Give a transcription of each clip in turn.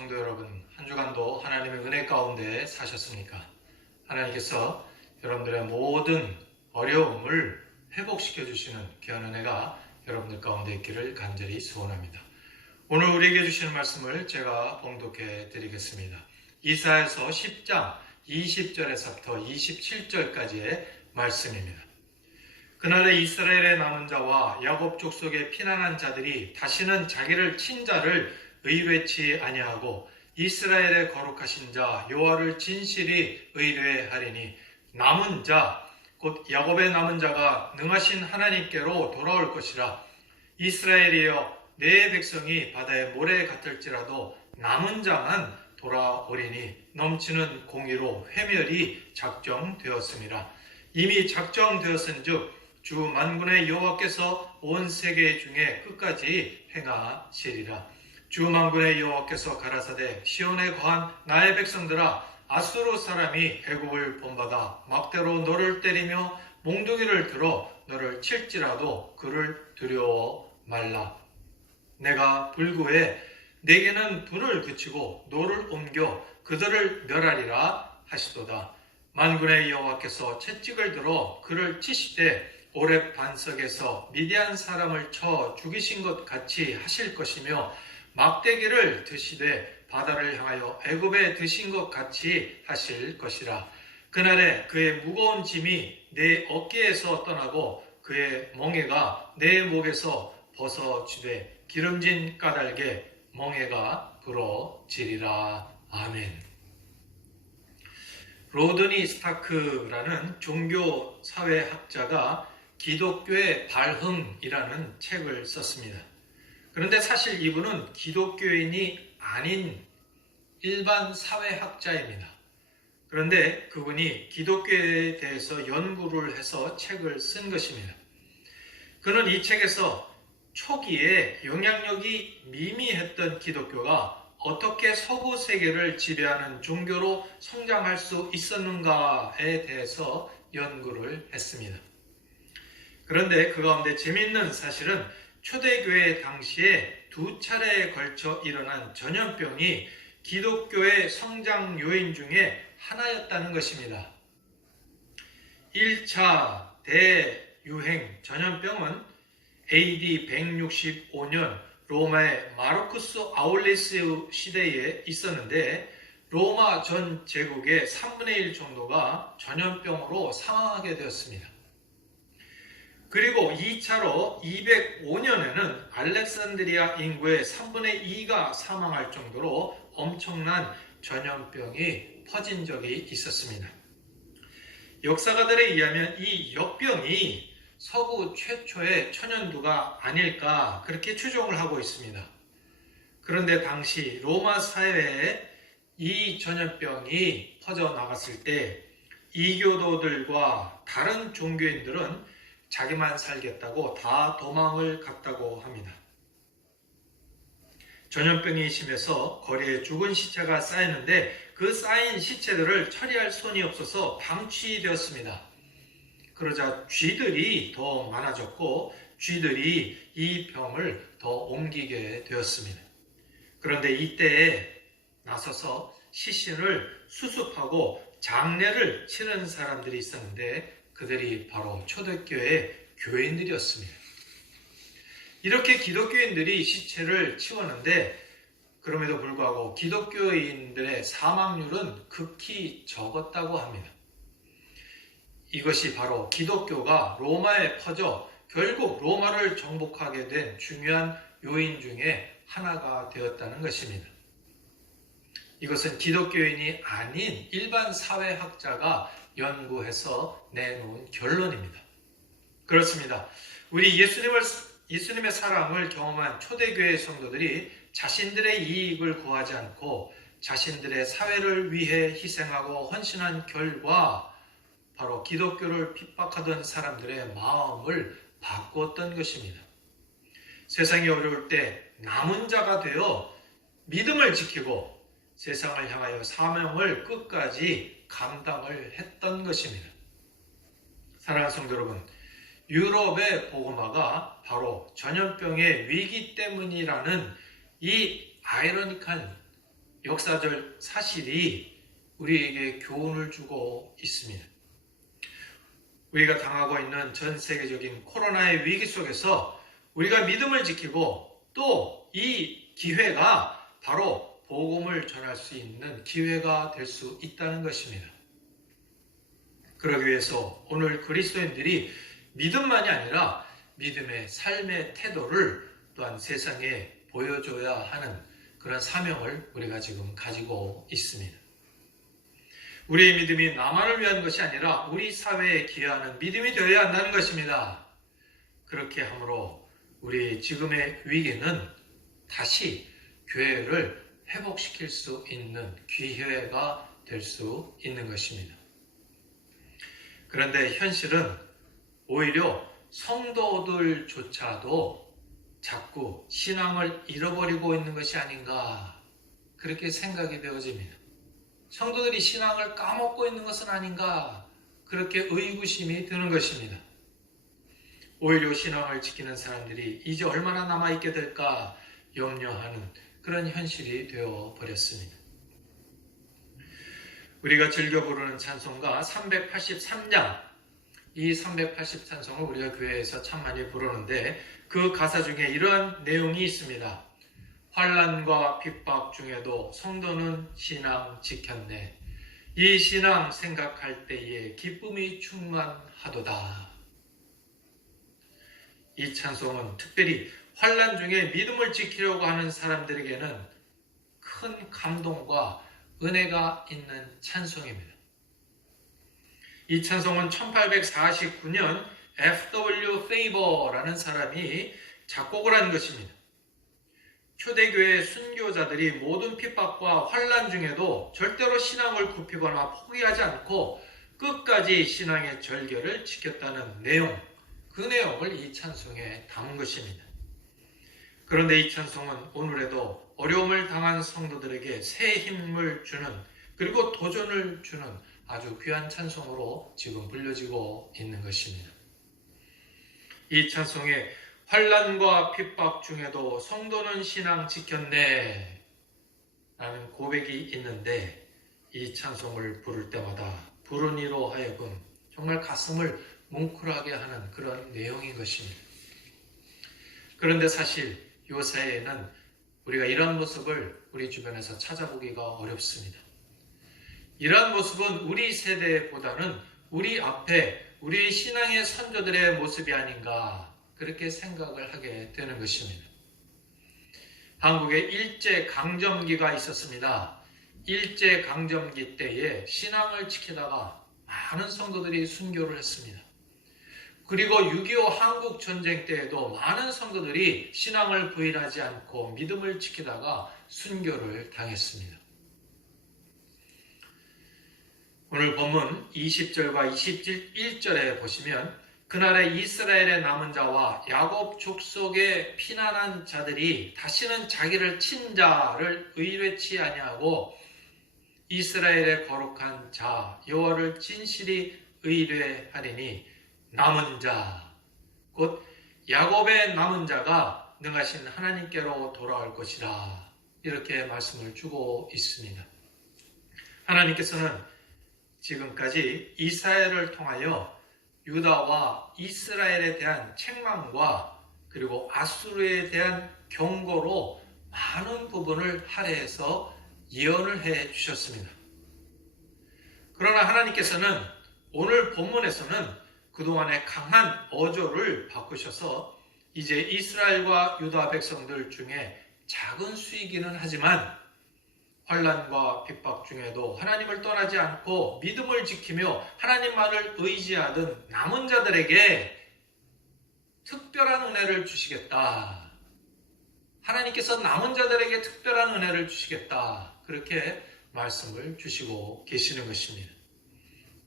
성도 여러분, 한 주간도 하나님의 은혜 가운데 사셨습니까? 하나님께서 여러분들의 모든 어려움을 회복시켜 주시는 귀한 은혜가 여러분들 가운데 있기를 간절히 소원합니다. 오늘 우리에게 주시는 말씀을 제가 봉독해 드리겠습니다. 이사야서 10장 20절에서부터 27절까지의 말씀입니다. 그날에 이스라엘의 남은 자와 야곱 족속의 피난한 자들이 다시는 자기를 친 자를 의뢰치 아니하고 이스라엘의 거룩하신 자 여호와를 진실이 의뢰하리니 남은 자 곧 야곱의 남은 자가 능하신 하나님께로 돌아올 것이라. 이스라엘이여 내 백성이 바다의 모래 같을지라도 남은 자만 돌아오리니 넘치는 공의로 회멸이 작정되었음이라. 이미 작정되었은즉 주 만군의 여호와께서 온 세계 중에 끝까지 행하시리라. 주 만군의 여호와께서 가라사대 시온에 거한 나의 백성들아, 아수르 사람이 애굽을 본받아 막대로 너를 때리며 몽둥이를 들어 너를 칠지라도 그를 두려워 말라. 내가 불구에 내게는 불을 그치고 노를 옮겨 그들을 멸하리라 하시도다. 만군의 여호와께서 채찍을 들어 그를 치시되 오렙 반석에서 미디안 사람을 쳐 죽이신 것 같이 하실 것이며 막대기를 드시되 바다를 향하여 애굽에 드신 것 같이 하실 것이라. 그날에 그의 무거운 짐이 내 어깨에서 떠나고 그의 멍에가 내 목에서 벗어지되 기름진 까닭에 멍에가 부러지리라. 아멘. 로드니 스타크라는 종교사회학자가 기독교의 발흥이라는 책을 썼습니다. 그런데 사실 이분은 기독교인이 아닌 일반 사회학자입니다. 그런데 그분이 기독교에 대해서 연구를 해서 책을 쓴 것입니다. 그는 이 책에서 초기에 영향력이 미미했던 기독교가 어떻게 서구 세계를 지배하는 종교로 성장할 수 있었는가에 대해서 연구를 했습니다. 그런데 그 가운데 재미있는 사실은 초대교회 당시에 두 차례에 걸쳐 일어난 전염병이 기독교의 성장 요인 중에 하나였다는 것입니다. 1차 대유행 전염병은 AD 165년 로마의 마르쿠스 아울레스 시대에 있었는데 로마 전 제국의 3분의 1 정도가 전염병으로 사망하게 되었습니다. 그리고 2차로 205년에는 알렉산드리아 인구의 3분의 2가 사망할 정도로 엄청난 전염병이 퍼진 적이 있었습니다. 역사가들에 의하면 이 역병이 서구 최초의 천연두가 아닐까 그렇게 추정을 하고 있습니다. 그런데 당시 로마 사회에 이 전염병이 퍼져나갔을 때 이교도들과 다른 종교인들은 자기만 살겠다고 다 도망을 갔다고 합니다. 전염병이 심해서 거리에 죽은 시체가 쌓이는데 그 쌓인 시체들을 처리할 손이 없어서 방치되었습니다. 그러자 쥐들이 더 많아졌고 쥐들이 이 병을 더 옮기게 되었습니다. 그런데 이때에 나서서 시신을 수습하고 장례를 치른 사람들이 있었는데 그들이 바로 초대교회 교인들이었습니다. 이렇게 기독교인들이 시체를 치웠는데 그럼에도 불구하고 기독교인들의 사망률은 극히 적었다고 합니다. 이것이 바로 기독교가 로마에 퍼져 결국 로마를 정복하게 된 중요한 요인 중에 하나가 되었다는 것입니다. 이것은 기독교인이 아닌 일반 사회학자가 연구해서 내놓은 결론입니다. 그렇습니다. 우리 예수님의 사랑을 경험한 초대교회 성도들이 자신들의 이익을 구하지 않고 자신들의 사회를 위해 희생하고 헌신한 결과 바로 기독교를 핍박하던 사람들의 마음을 바꾸었던 것입니다. 세상이 어려울 때 남은 자가 되어 믿음을 지키고 세상을 향하여 사명을 끝까지 감당을 했던 것입니다. 사랑하는 성도 여러분, 유럽의 복음화가 바로 전염병의 위기 때문이라는 이 아이러니한 역사적 사실이 우리에게 교훈을 주고 있습니다. 우리가 당하고 있는 전 세계적인 코로나의 위기 속에서 우리가 믿음을 지키고 또 이 기회가 바로 복음을 전할 수 있는 기회가 될 수 있다는 것입니다. 그러기 위해서 오늘 그리스도인들이 믿음만이 아니라 믿음의 삶의 태도를 또한 세상에 보여줘야 하는 그런 사명을 우리가 지금 가지고 있습니다. 우리의 믿음이 나만을 위한 것이 아니라 우리 사회에 기여하는 믿음이 되어야 한다는 것입니다. 그렇게 함으로 우리 지금의 위기는 다시 교회를 회복시킬 수 있는 기회가 될 수 있는 것입니다. 그런데 현실은 오히려 성도들조차도 자꾸 신앙을 잃어버리고 있는 것이 아닌가 그렇게 생각이 되어집니다. 성도들이 신앙을 까먹고 있는 것은 아닌가 그렇게 의구심이 드는 것입니다. 오히려 신앙을 지키는 사람들이 이제 얼마나 남아있게 될까 염려하는 그런 현실이 되어버렸습니다. 우리가 즐겨 부르는 찬송가 383장, 이 380찬송을 우리가 교회에서 참 많이 부르는데 그 가사 중에 이러한 내용이 있습니다. 환난과 핍박 중에도 성도는 신앙 지켰네. 이 신앙 생각할 때에 기쁨이 충만하도다. 이 찬송은 특별히 환난 중에 믿음을 지키려고 하는 사람들에게는 큰 감동과 은혜가 있는 찬송입니다. 이 찬송은 1849년 F.W. 페이버라는 사람이 작곡을 한 것입니다. 초대교회 순교자들이 모든 핍박과 환난 중에도 절대로 신앙을 굽히거나 포기하지 않고 끝까지 신앙의 절개를 지켰다는 내용, 그 내용을 이 찬송에 담은 것입니다. 그런데 이 찬송은 오늘에도 어려움을 당한 성도들에게 새 힘을 주는 그리고 도전을 주는 아주 귀한 찬송으로 지금 불려지고 있는 것입니다. 이 찬송에 환난과 핍박 중에도 성도는 신앙 지켰네 라는 고백이 있는데 이 찬송을 부를 때마다 부른 이로 하여금 정말 가슴을 뭉클하게 하는 그런 내용인 것입니다. 그런데 사실 요새에는 우리가 이런 모습을 우리 주변에서 찾아보기가 어렵습니다. 이러한 모습은 우리 세대보다는 우리 앞에 우리 신앙의 선조들의 모습이 아닌가 그렇게 생각을 하게 되는 것입니다. 한국에 일제강점기가 있었습니다. 일제강점기 때에 신앙을 지키다가 많은 성도들이 순교를 했습니다. 그리고 6.25 한국전쟁 때에도 많은 성도들이 신앙을 부인하지 않고 믿음을 지키다가 순교를 당했습니다. 오늘 본문 20절과 21절에 보시면 그날에 이스라엘의 남은 자와 야곱 족속에 피난한 자들이 다시는 자기를 친 자를 의뢰치 아니하고 이스라엘의 거룩한 자 여호와를 진실이 의뢰하리니 남은 자, 곧 야곱의 남은 자가 능하신 하나님께로 돌아올 것이라 이렇게 말씀을 주고 있습니다. 하나님께서는 지금까지 이스라엘을 통하여 유다와 이스라엘에 대한 책망과 그리고 아수르에 대한 경고로 많은 부분을 할애해서 예언을 해 주셨습니다. 그러나 하나님께서는 오늘 본문에서는 그동안의 강한 어조를 바꾸셔서 이제 이스라엘과 유다 백성들 중에 작은 수이기는 하지만 환난과 핍박 중에도 하나님을 떠나지 않고 믿음을 지키며 하나님만을 의지하던 남은 자들에게 특별한 은혜를 주시겠다. 하나님께서 남은 자들에게 특별한 은혜를 주시겠다. 그렇게 말씀을 주시고 계시는 것입니다.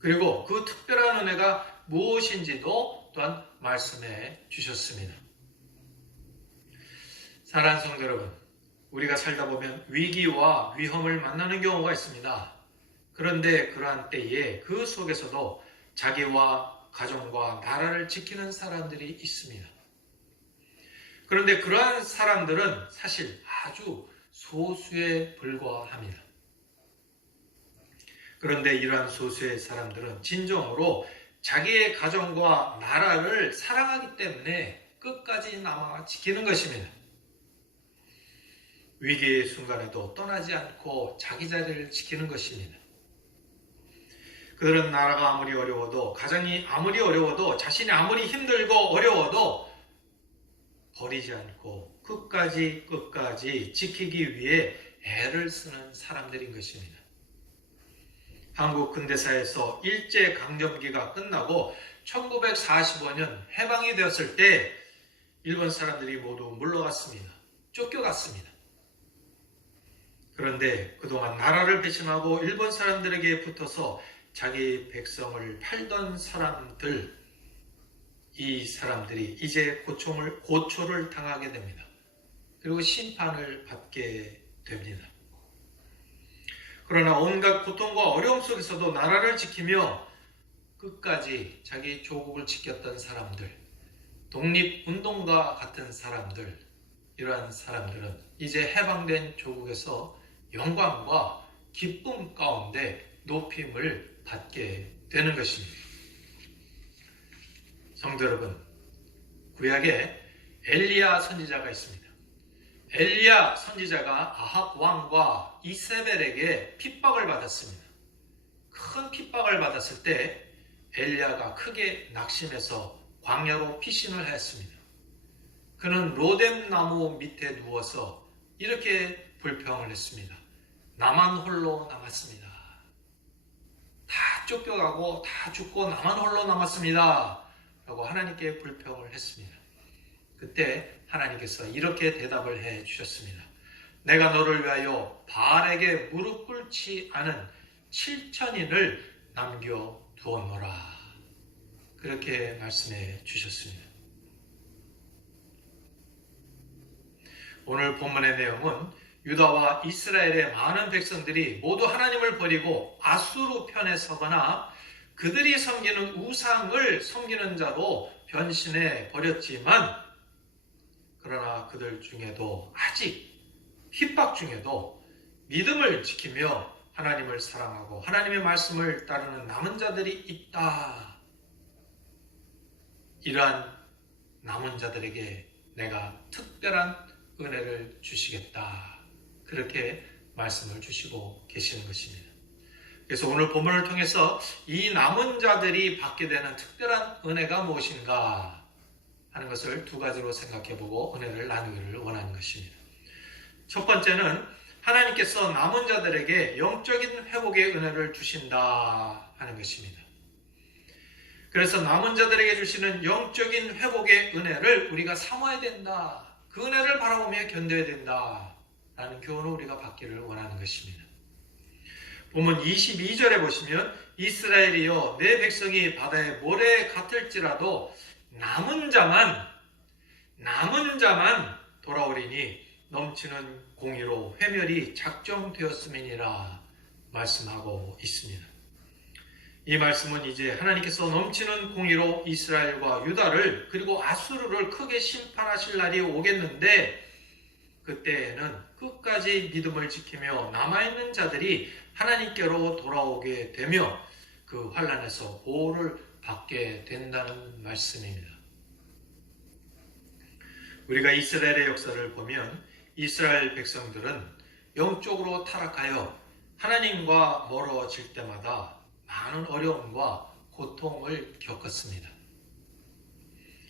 그리고 그 특별한 은혜가 무엇인지도 또한 말씀해 주셨습니다. 사랑하는 성도 여러분, 우리가 살다 보면 위기와 위험을 만나는 경우가 있습니다. 그런데 그러한 때에 그 속에서도 자기와 가정과 나라를 지키는 사람들이 있습니다. 그런데 그러한 사람들은 사실 아주 소수에 불과합니다. 그런데 이러한 소수의 사람들은 진정으로 자기의 가정과 나라를 사랑하기 때문에 끝까지 남아 지키는 것입니다. 위기의 순간에도 떠나지 않고 자기 자리를 지키는 것입니다. 그들은 나라가 아무리 어려워도, 가정이 아무리 어려워도, 자신이 아무리 힘들고 어려워도 버리지 않고 끝까지 지키기 위해 애를 쓰는 사람들인 것입니다. 한국 근대사에서 일제강점기가 끝나고 1945년 해방이 되었을 때 일본 사람들이 모두 물러갔습니다. 쫓겨갔습니다. 그런데 그동안 나라를 배신하고 일본 사람들에게 붙어서 자기 백성을 팔던 사람들, 이 사람들이 이제 고초를 당하게 됩니다. 그리고 심판을 받게 됩니다. 그러나 온갖 고통과 어려움 속에서도 나라를 지키며 끝까지 자기 조국을 지켰던 사람들, 독립운동가 같은 사람들, 이러한 사람들은 이제 해방된 조국에서 영광과 기쁨 가운데 높임을 받게 되는 것입니다. 성도 여러분, 구약에 엘리야 선지자가 있습니다. 엘리야 선지자가 아합 왕과 이세벨에게 핍박을 받았습니다. 큰 핍박을 받았을 때 엘리야가 크게 낙심해서 광야로 피신을 했습니다. 그는 로뎀 나무 밑에 누워서 이렇게 불평을 했습니다. 나만 홀로 남았습니다. 다 쫓겨가고 다 죽고 나만 홀로 남았습니다. 라고 하나님께 불평을 했습니다. 그때 하나님께서 이렇게 대답을 해 주셨습니다. 내가 너를 위하여 바알에게 무릎 꿇지 않은 7천인을 남겨두었노라. 그렇게 말씀해 주셨습니다. 오늘 본문의 내용은 유다와 이스라엘의 많은 백성들이 모두 하나님을 버리고 아수르 편에 서거나 그들이 섬기는 우상을 섬기는 자로 변신해 버렸지만, 그러나 그들 중에도 아직 핍박 중에도 믿음을 지키며 하나님을 사랑하고 하나님의 말씀을 따르는 남은 자들이 있다. 이러한 남은 자들에게 내가 특별한 은혜를 주시겠다. 그렇게 말씀을 주시고 계시는 것입니다. 그래서 오늘 본문을 통해서 이 남은 자들이 받게 되는 특별한 은혜가 무엇인가 하는 것을 두 가지로 생각해보고 은혜를 나누기를 원하는 것입니다. 첫 번째는 하나님께서 남은 자들에게 영적인 회복의 은혜를 주신다 하는 것입니다. 그래서 남은 자들에게 주시는 영적인 회복의 은혜를 우리가 사모해야 된다. 그 은혜를 바라보며 견뎌야 된다 라는 교훈을 우리가 받기를 원하는 것입니다. 본문 22절에 보시면 이스라엘이여 내 백성이 바다의 모래 같을지라도 남은 자만 돌아오리니 넘치는 공의로 회멸이 작정되었음이니라 말씀하고 있습니다. 이 말씀은 이제 하나님께서 넘치는 공의로 이스라엘과 유다를 그리고 아수르를 크게 심판하실 날이 오겠는데, 그때에는 끝까지 믿음을 지키며 남아있는 자들이 하나님께로 돌아오게 되며 그 환난에서 보호를 받게 된다는 말씀입니다. 우리가 이스라엘의 역사를 보면 이스라엘 백성들은 영적으로 타락하여 하나님과 멀어질 때마다 많은 어려움과 고통을 겪었습니다.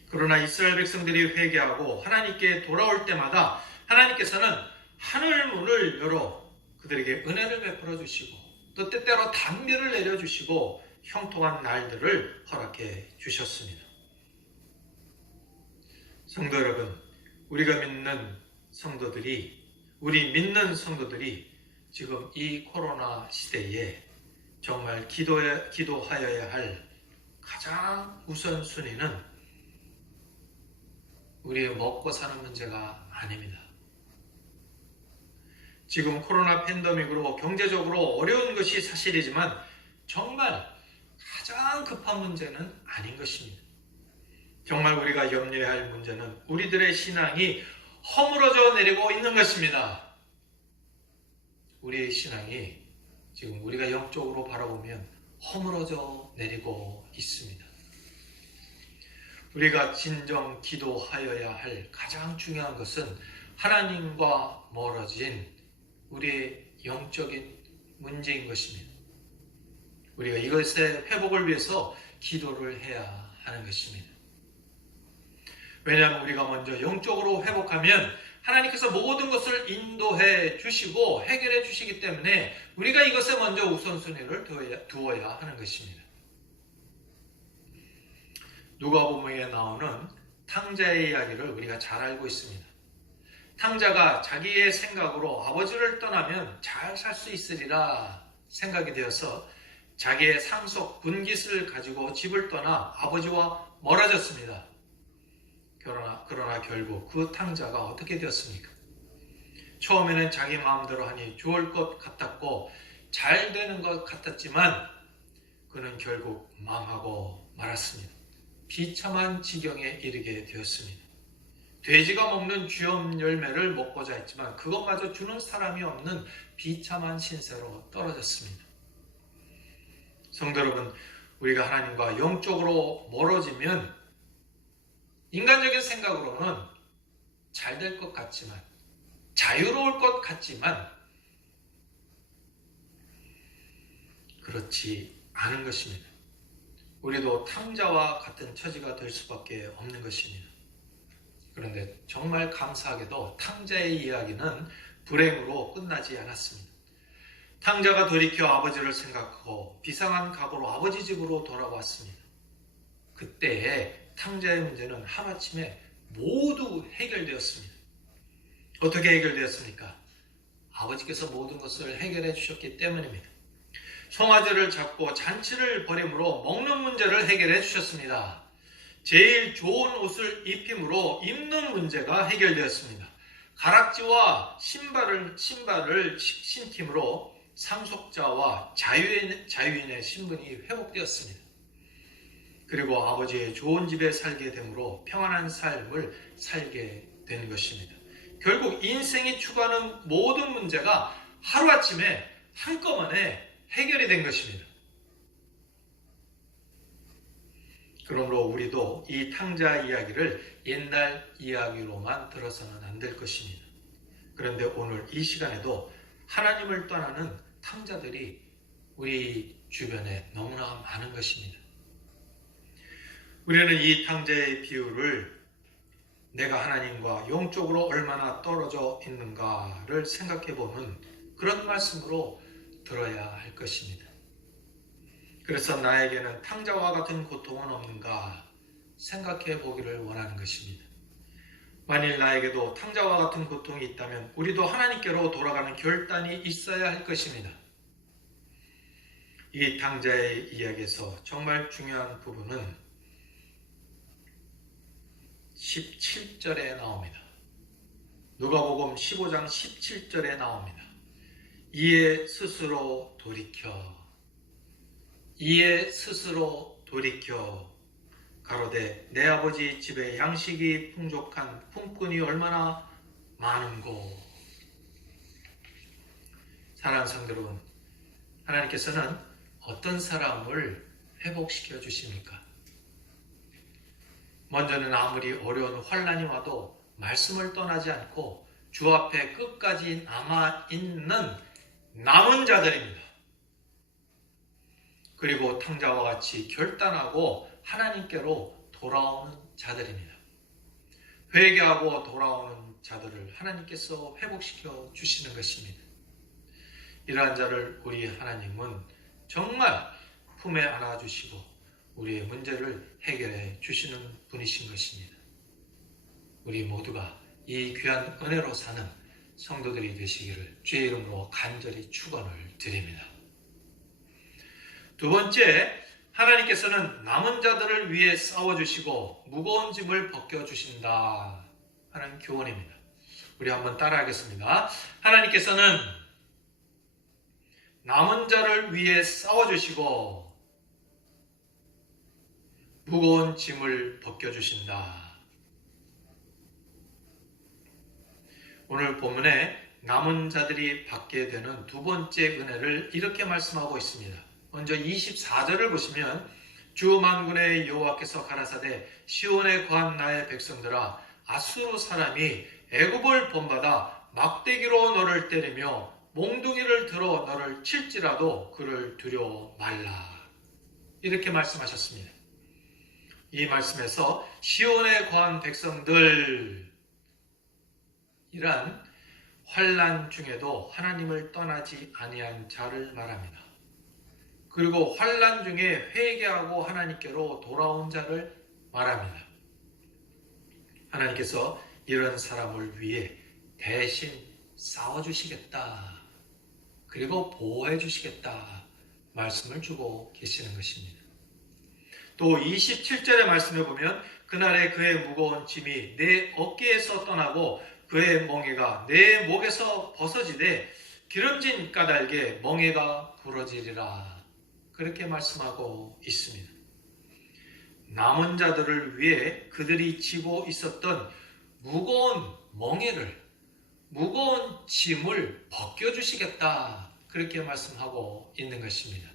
그러나 이스라엘 백성들이 회개하고 하나님께 돌아올 때마다 하나님께서는 하늘 문을 열어 그들에게 은혜를 베풀어 주시고 또 때때로 단비를 내려주시고 형통한 날들을 허락해 주셨습니다. 성도 여러분, 우리 믿는 성도들이 지금 이 코로나 시대에 정말 기도하여야 할 가장 우선순위는 우리의 먹고 사는 문제가 아닙니다. 지금 코로나 팬데믹으로 경제적으로 어려운 것이 사실이지만 정말 가장 급한 문제는 아닌 것입니다. 정말 우리가 염려해야 할 문제는 우리들의 신앙이 허물어져 내리고 있는 것입니다. 우리의 신앙이 지금 우리가 영적으로 바라보면 허물어져 내리고 있습니다. 우리가 진정 기도하여야 할 가장 중요한 것은 하나님과 멀어진 우리의 영적인 문제인 것입니다. 우리가 이것의 회복을 위해서 기도를 해야 하는 것입니다. 왜냐하면 우리가 먼저 영적으로 회복하면 하나님께서 모든 것을 인도해 주시고 해결해 주시기 때문에 우리가 이것에 먼저 우선순위를 두어야 하는 것입니다. 누가복음에 나오는 탕자의 이야기를 우리가 잘 알고 있습니다. 탕자가 자기의 생각으로 아버지를 떠나면 잘 살 수 있으리라 생각이 되어서 자기의 상속 분깃을 가지고 집을 떠나 아버지와 멀어졌습니다. 그러나 결국 그 탕자가 어떻게 되었습니까? 처음에는 자기 마음대로 하니 좋을 것 같았고 잘 되는 것 같았지만 그는 결국 망하고 말았습니다. 비참한 지경에 이르게 되었습니다. 돼지가 먹는 쥐엄 열매를 먹고자 했지만 그것마저 주는 사람이 없는 비참한 신세로 떨어졌습니다. 성도 여러분, 우리가 하나님과 영적으로 멀어지면 인간적인 생각으로는 잘 될 것 같지만, 자유로울 것 같지만 그렇지 않은 것입니다. 우리도 탕자와 같은 처지가 될 수밖에 없는 것입니다. 그런데 정말 감사하게도 탕자의 이야기는 불행으로 끝나지 않았습니다. 탕자가 돌이켜 아버지를 생각하고 비상한 각오로 아버지 집으로 돌아왔습니다. 그때에 탕자의 문제는 하루아침에 모두 해결되었습니다. 어떻게 해결되었습니까? 아버지께서 모든 것을 해결해 주셨기 때문입니다. 송아지를 잡고 잔치를 벌임으로 먹는 문제를 해결해 주셨습니다. 제일 좋은 옷을 입힘으로 입는 문제가 해결되었습니다. 가락지와 신발을 신김으로 상속자와 자유인의 신분이 회복되었습니다. 그리고 아버지의 좋은 집에 살게 되므로 평안한 삶을 살게 되는 것입니다. 결국 인생이 추구하는 모든 문제가 하루아침에 한꺼번에 해결이 된 것입니다. 그러므로 우리도 이 탕자 이야기를 옛날 이야기로만 들어서는 안 될 것입니다. 그런데 오늘 이 시간에도 하나님을 떠나는 탕자들이 우리 주변에 너무나 많은 것입니다. 우리는 이 탕자의 비유를 내가 하나님과 영적으로 얼마나 떨어져 있는가를 생각해보는 그런 말씀으로 들어야 할 것입니다. 그래서 나에게는 탕자와 같은 고통은 없는가 생각해 보기를 원하는 것입니다. 만일 나에게도 탕자와 같은 고통이 있다면 우리도 하나님께로 돌아가는 결단이 있어야 할 것입니다. 이 탕자의 이야기에서 정말 중요한 부분은 17절에 나옵니다. 누가복음 15장 17절에 나옵니다. 이에 스스로 돌이켜 가로되 내 아버지 집에 양식이 풍족한 품꾼이 얼마나 많은고. 사랑하는 성도 여러분, 하나님께서는 어떤 사람을 회복시켜 주십니까? 먼저는 아무리 어려운 환난이 와도 말씀을 떠나지 않고 주 앞에 끝까지 남아있는 남은 자들입니다. 그리고 탕자와 같이 결단하고 하나님께로 돌아오는 자들입니다. 회개하고 돌아오는 자들을 하나님께서 회복시켜 주시는 것입니다. 이러한 자를 우리 하나님은 정말 품에 안아주시고 우리의 문제를 해결해 주시는 분이신 것입니다. 우리 모두가 이 귀한 은혜로 사는 성도들이 되시기를 주의 이름으로 간절히 축원을 드립니다. 두 번째, 하나님께서는 남은 자들을 위해 싸워주시고 무거운 짐을 벗겨주신다 하는 교훈입니다. 우리 한번 따라하겠습니다. 하나님께서는 남은 자를 위해 싸워주시고 무거운 짐을 벗겨주신다. 오늘 본문에 남은 자들이 받게 되는 두 번째 은혜를 이렇게 말씀하고 있습니다. 먼저 24절을 보시면 주 만군의 여호와께서 가라사대 시온에 거한 나의 백성들아 아수르 사람이 애굽을 본받아 막대기로 너를 때리며 몽둥이를 들어 너를 칠지라도 그를 두려워 말라. 이렇게 말씀하셨습니다. 이 말씀에서 시온에 거한 백성들 이란 환난 중에도 하나님을 떠나지 아니한 자를 말합니다. 그리고 환난 중에 회개하고 하나님께로 돌아온 자를 말합니다. 하나님께서 이런 사람을 위해 대신 싸워주시겠다. 그리고 보호해주시겠다. 말씀을 주고 계시는 것입니다. 또 27절의 말씀을 보면 그날에 그의 무거운 짐이 내 어깨에서 떠나고 그의 멍에가 내 목에서 벗어지되 기름진 까닭에 멍에가 부러지리라. 그렇게 말씀하고 있습니다. 남은 자들을 위해 그들이 지고 있었던 무거운 멍에를, 무거운 짐을 벗겨주시겠다. 그렇게 말씀하고 있는 것입니다.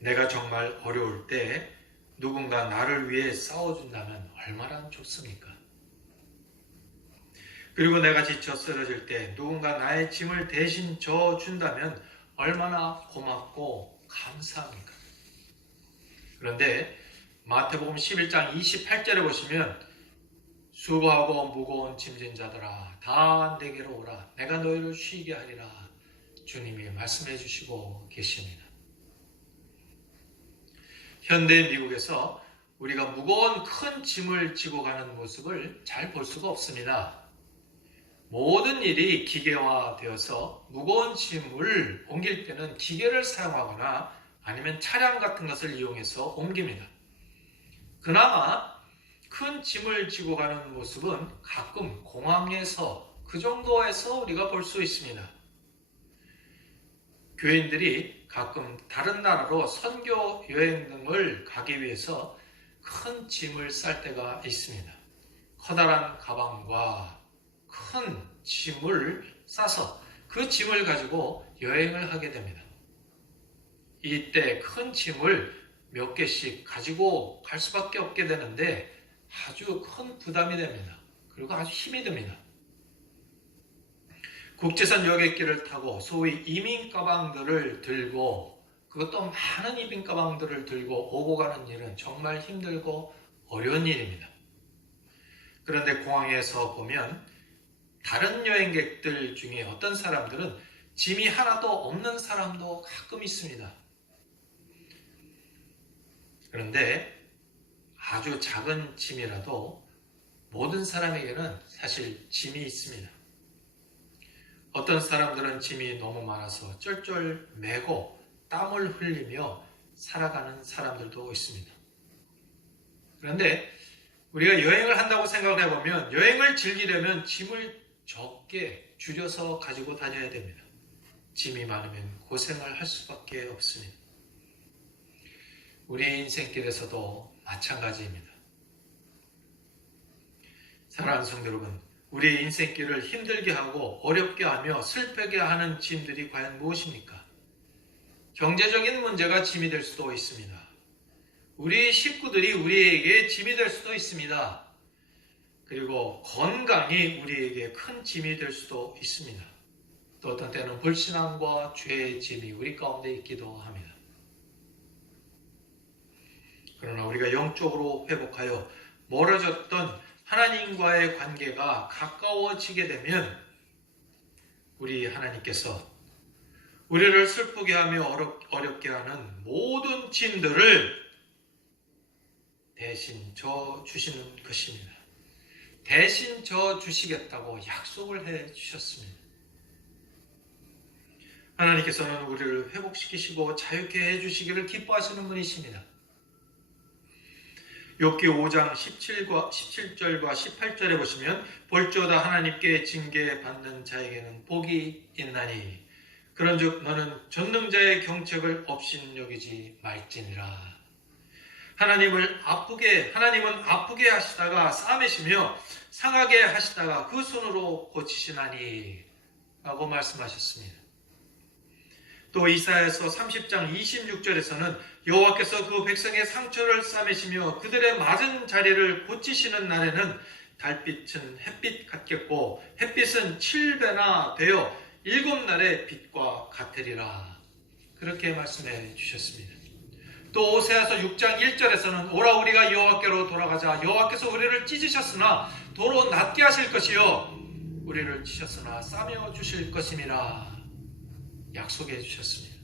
내가 정말 어려울 때 누군가 나를 위해 싸워준다면 얼마나 좋습니까? 그리고 내가 지쳐 쓰러질 때 누군가 나의 짐을 대신 져준다면 얼마나 고맙고 감사합니까? 그런데 마태복음 11장 28절에 보시면 수고하고 무거운 짐진 자들아 다 내게로 오라 내가 너희를 쉬게 하리라. 주님이 말씀해 주시고 계십니다. 현대 미국에서 우리가 무거운 큰 짐을 지고 가는 모습을 잘 볼 수가 없습니다. 모든 일이 기계화되어서 무거운 짐을 옮길 때는 기계를 사용하거나 아니면 차량 같은 것을 이용해서 옮깁니다. 그나마 큰 짐을 지고 가는 모습은 가끔 공항에서 그 정도에서 우리가 볼 수 있습니다. 교인들이 가끔 다른 나라로 선교 여행 등을 가기 위해서 큰 짐을 쌀 때가 있습니다. 커다란 가방과 큰 짐을 싸서 그 짐을 가지고 여행을 하게 됩니다. 이때 큰 짐을 몇 개씩 가지고 갈 수밖에 없게 되는데 아주 큰 부담이 됩니다. 그리고 아주 힘이 듭니다. 국제선 여객기를 타고 소위 이민 가방들을 들고 그것도 많은 이민 가방들을 들고 오고 가는 일은 정말 힘들고 어려운 일입니다. 그런데 공항에서 보면 다른 여행객들 중에 어떤 사람들은 짐이 하나도 없는 사람도 가끔 있습니다. 그런데 아주 작은 짐이라도 모든 사람에게는 사실 짐이 있습니다. 어떤 사람들은 짐이 너무 많아서 쩔쩔 매고 땀을 흘리며 살아가는 사람들도 있습니다. 그런데 우리가 여행을 한다고 생각을 해보면 여행을 즐기려면 짐을 적게 줄여서 가지고 다녀야 됩니다. 짐이 많으면 고생을 할 수밖에 없습니다. 우리 인생길에서도 마찬가지입니다. 사랑하는 성도 여러분, 우리의 인생길을 힘들게 하고 어렵게 하며 슬프게 하는 짐들이 과연 무엇입니까? 경제적인 문제가 짐이 될 수도 있습니다. 우리 식구들이 우리에게 짐이 될 수도 있습니다. 그리고 건강이 우리에게 큰 짐이 될 수도 있습니다. 또 어떤 때는 불신앙과 죄의 짐이 우리 가운데 있기도 합니다. 그러나 우리가 영적으로 회복하여 멀어졌던 하나님과의 관계가 가까워지게 되면 우리 하나님께서 우리를 슬프게 하며 어렵게 하는 모든 짐들을 대신 져주시는 것입니다. 대신 져주시겠다고 약속을 해주셨습니다. 하나님께서는 우리를 회복시키시고 자유케 해주시기를 기뻐하시는 분이십니다. 욥기 5장 17절과 18절에 보시면 볼지어다 하나님께 징계받는 자에게는 복이 있나니 그런즉 너는 전능자의 경책을 업신여기지 말지니라. 하나님은 아프게 하시다가 싸매시며 상하게 하시다가 그 손으로 고치시나니 라고 말씀하셨습니다. 또 이사야서 30장 26절에서는 여호와께서 그 백성의 상처를 싸매시며 그들의 맞은 자리를 고치시는 날에는 달빛은 햇빛 같겠고 햇빛은 7배나 되어 7날의 빛과 같으리라. 그렇게 말씀해 주셨습니다. 또 오세아서 6장 1절에서는 오라 우리가 여호와께로 돌아가자. 여호와께서 우리를 찢으셨으나 도로 낫게 하실 것이요 우리를 치셨으나 싸매어 주실 것임이라 약속해 주셨습니다.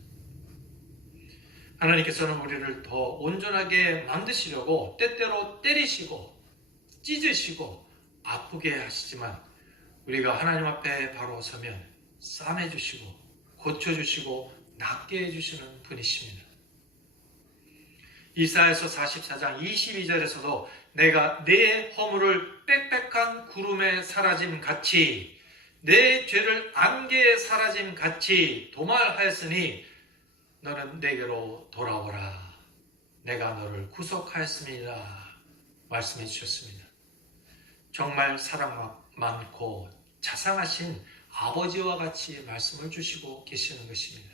하나님께서는 우리를 더 온전하게 만드시려고 때때로 때리시고 찢으시고 아프게 하시지만 우리가 하나님 앞에 바로 서면 싸매주시고 고쳐주시고 낫게 해주시는 분이십니다. 이사야서 44장 22절에서도 내가 내 허물을 빽빽한 구름에 사라짐 같이 내 죄를 안개에 사라짐 같이 도말하였으니 너는 내게로 돌아오라. 내가 너를 구속하였습니다. 말씀해 주셨습니다. 정말 사랑 많고 자상하신 아버지와 같이 말씀을 주시고 계시는 것입니다.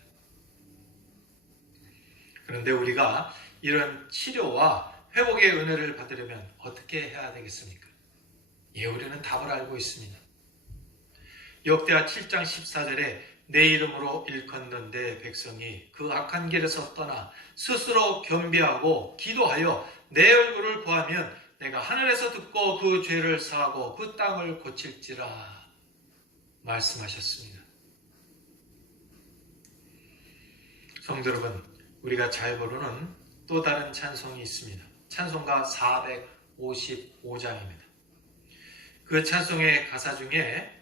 그런데 우리가 이런 치료와 회복의 은혜를 받으려면 어떻게 해야 되겠습니까? 우리는 답을 알고 있습니다. 역대하 7장 14절에 내 이름으로 일컫는 내 백성이 그 악한 길에서 떠나 스스로 겸비하고 기도하여 내 얼굴을 구하면 내가 하늘에서 듣고 그 죄를 사하고 그 땅을 고칠지라 말씀하셨습니다. 성도 여러분, 우리가 잘 부르는 또 다른 찬송이 있습니다. 찬송가 455장입니다. 그 찬송의 가사 중에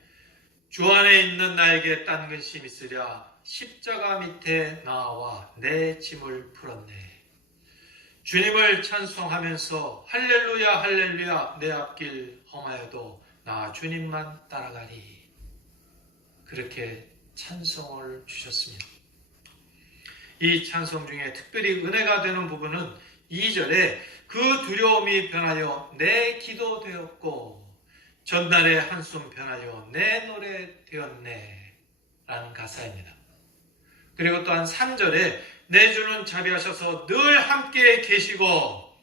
주 안에 있는 나에게 딴 근심 있으랴 십자가 밑에 나와 내 짐을 풀었네. 주님을 찬송하면서 할렐루야 할렐루야 내 앞길 험하여도 나 주님만 따라가리. 그렇게 찬송을 주셨습니다. 이 찬송 중에 특별히 은혜가 되는 부분은 2절에 그 두려움이 변하여 내 기도 되었고 전날의 한숨 변하여 내 노래 되었네 라는 가사입니다. 그리고 또한 3절에 내 주는 자비하셔서 늘 함께 계시고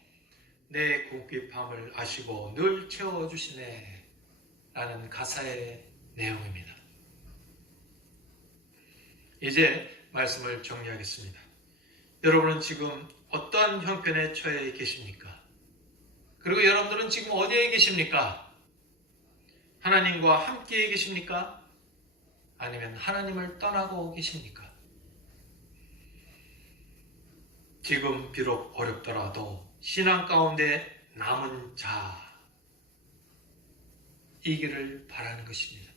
내 궁핍함을 아시고 늘 채워주시네 라는 가사의 내용입니다. 이제 말씀을 정리하겠습니다. 여러분은 지금 어떤 형편에 처해 계십니까? 그리고 여러분들은 지금 어디에 계십니까? 하나님과 함께 계십니까? 아니면 하나님을 떠나고 계십니까? 지금 비록 어렵더라도 신앙 가운데 남은 자이기를 바라는 것입니다.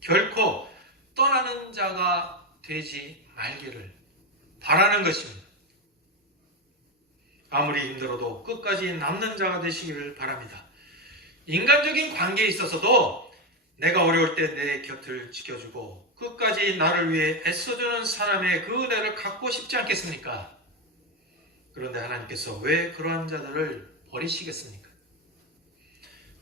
결코 떠나는 자가 되지 말기를 바라는 것입니다. 아무리 힘들어도 끝까지 남는 자가 되시기를 바랍니다. 인간적인 관계에 있어서도 내가 어려울 때 내 곁을 지켜주고 끝까지 나를 위해 애써주는 사람의 그 은혜를 갖고 싶지 않겠습니까? 그런데 하나님께서 왜 그러한 자들을 버리시겠습니까?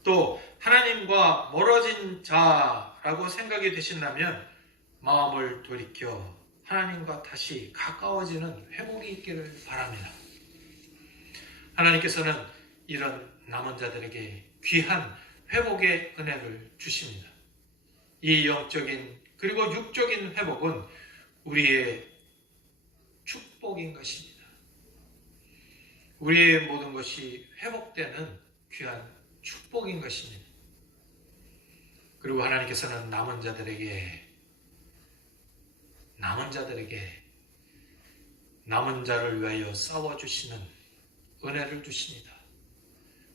또 하나님과 멀어진 자라고 생각이 되신다면 마음을 돌이켜 하나님과 다시 가까워지는 회복이 있기를 바랍니다. 하나님께서는 이런 남은 자들에게 귀한 회복의 은혜를 주십니다. 이 영적인 그리고 육적인 회복은 우리의 축복인 것입니다. 우리의 모든 것이 회복되는 귀한 축복인 것입니다. 그리고 하나님께서는 남은 자를 위하여 싸워주시는 은혜를 주십니다.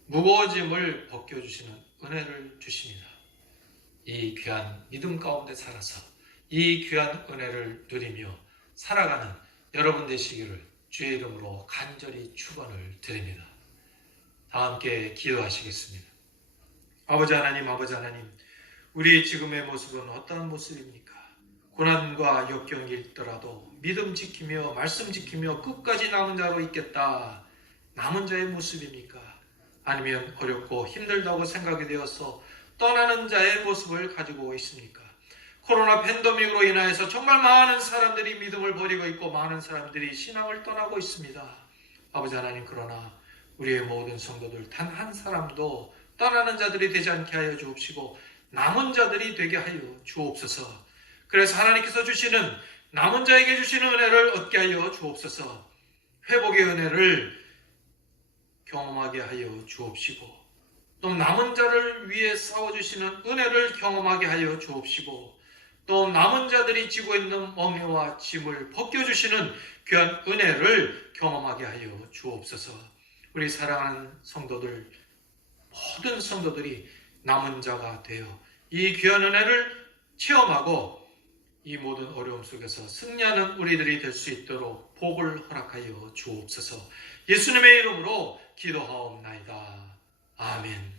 무거워짐을 벗겨주시는 은혜를 주십니다. 이 귀한 믿음 가운데 살아서 이 귀한 은혜를 누리며 살아가는 여러분 되시기를 주의 이름으로 간절히 축원을 드립니다. 다 함께 기도하시겠습니다. 아버지 하나님, 우리 지금의 모습은 어떠한 모습입니까? 고난과 역경이 있더라도 믿음 지키며 말씀 지키며 끝까지 남은 자로 있겠다. 남은 자의 모습입니까? 아니면 어렵고 힘들다고 생각이 되어서 떠나는 자의 모습을 가지고 있습니까? 코로나 팬데믹으로 인하여서 정말 많은 사람들이 믿음을 버리고 있고 많은 사람들이 신앙을 떠나고 있습니다. 아버지 하나님, 그러나 우리의 모든 성도들 단 한 사람도 떠나는 자들이 되지 않게 하여 주옵시고 남은 자들이 되게 하여 주옵소서. 그래서 하나님께서 주시는 남은 자에게 주시는 은혜를 얻게 하여 주옵소서. 회복의 은혜를 경험하게 하여 주옵시고 또 남은 자를 위해 싸워주시는 은혜를 경험하게 하여 주옵시고 또 남은 자들이 지고 있는 멍에와 짐을 벗겨주시는 귀한 은혜를 경험하게 하여 주옵소서. 우리 사랑하는 성도들, 모든 성도들이 남은 자가 되어 이 귀한 은혜를 체험하고 이 모든 어려움 속에서 승리하는 우리들이 될 수 있도록 복을 허락하여 주옵소서. 예수님의 이름으로 기도하옵나이다. 아멘.